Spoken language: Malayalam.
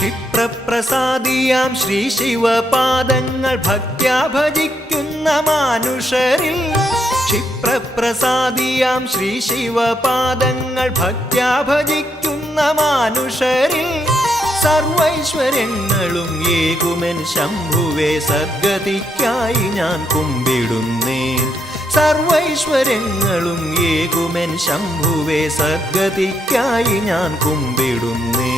ക്ഷിപ്രപ്രസാദിയാം ശ്രീ ശിവപാദങ്ങൾ ഭക്ത്യാ ഭജിക്കുന്ന മാനുഷരിൽ ക്ഷിപ്രപ്രസാദിയാം ശ്രീ ശിവപാദങ്ങൾ ഭക്ത്യാ ഭജിക്കുന്ന മാനുഷരിൽ സർവൈശ്വര്യങ്ങളും ഏകുമെൻ ശംഭുവേ സദ്ഗതിക്കായി ഞാൻ കുമ്പിടുന്നേൻ സർവൈശ്വര്യങ്ങളും ഏകുമെൻ ശംഭുവേ സദ്ഗതിക്കായി ഞാൻ കുമ്പിടുന്നേൻ